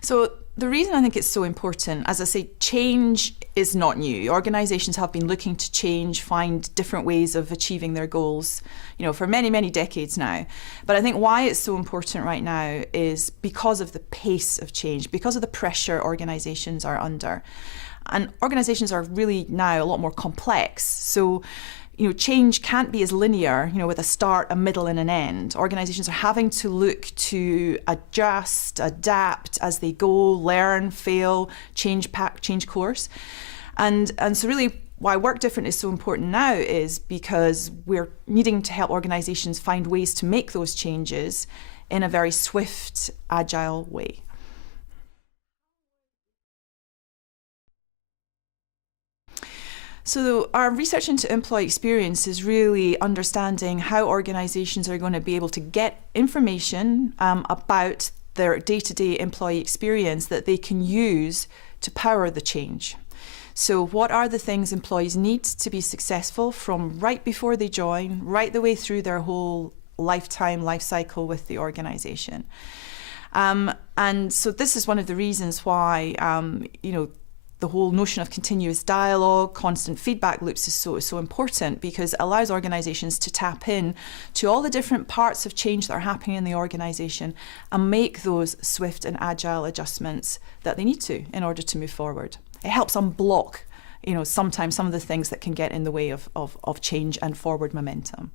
So the reason I think it's so important, as I say, change is not new. Organizations have been looking to change, find different ways of achieving their goals, for many, many decades now. But I think why it's so important right now is because of the pace of change, because of the pressure organizations are under. And organizations are really now a lot more complex. So change can't be as linear, with a start, a middle, and an end. Organizations are having to look to adjust, adapt as they go, learn, fail, change course. And so really why Work Different is so important now is because we're needing to help organizations find ways to make those changes in a very swift, agile way. So our research into employee experience is really understanding how organizations are going to be able to get information about their day-to-day employee experience that they can use to power the change. So what are the things employees need to be successful from right before they join, right the way through their whole life cycle with the organization? And so this is one of the reasons why, the whole notion of continuous dialogue, constant feedback loops is so important, because it allows organizations to tap in to all the different parts of change that are happening in the organization and make those swift and agile adjustments that they need to in order to move forward. It helps unblock, sometimes some of the things that can get in the way of change and forward momentum.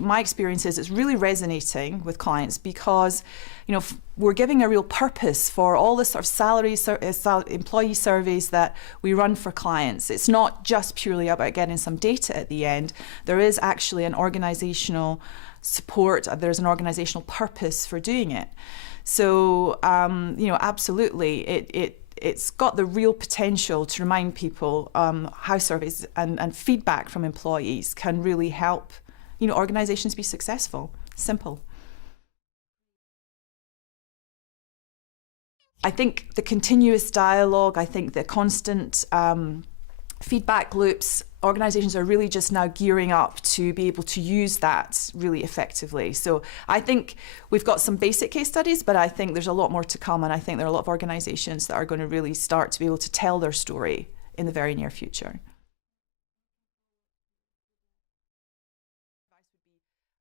My experience is it's really resonating with clients because, we're giving a real purpose for all the sort of employee surveys that we run for clients. It's not just purely about getting some data at the end. There is actually an organizational support, there's an organizational purpose for doing it. So, absolutely, it's got the real potential to remind people how surveys and feedback from employees can really help organizations be successful. Simple. I think the continuous dialogue, I think the constant feedback loops, organizations are really just now gearing up to be able to use that really effectively. So I think we've got some basic case studies, but I think there's a lot more to come, and I think there are a lot of organizations that are going to really start to be able to tell their story in the very near future.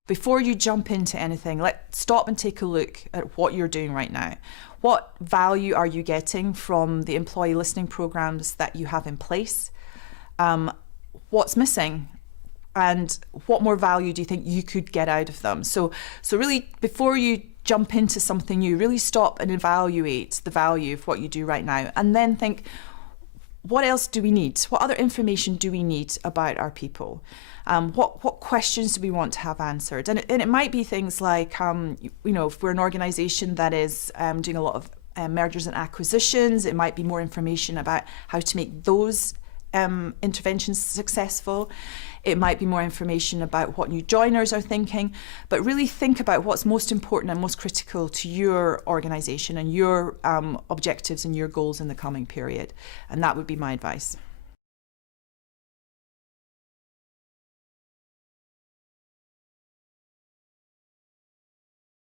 Before you jump into anything, let's stop and take a look at what you're doing right now. What value are you getting from the employee listening programs that you have in place? What's missing? And what more value do you think you could get out of them? So really, before you jump into something new, really stop and evaluate the value of what you do right now. And then think, what else do we need? What other information do we need about our people? What questions do we want to have answered? And it might be things like, if we're an organization that is doing a lot of mergers and acquisitions, it might be more information about how to make those interventions successful. It might be more information about what new joiners are thinking, but really think about what's most important and most critical to your organization and your objectives and your goals in the coming period. And that would be my advice.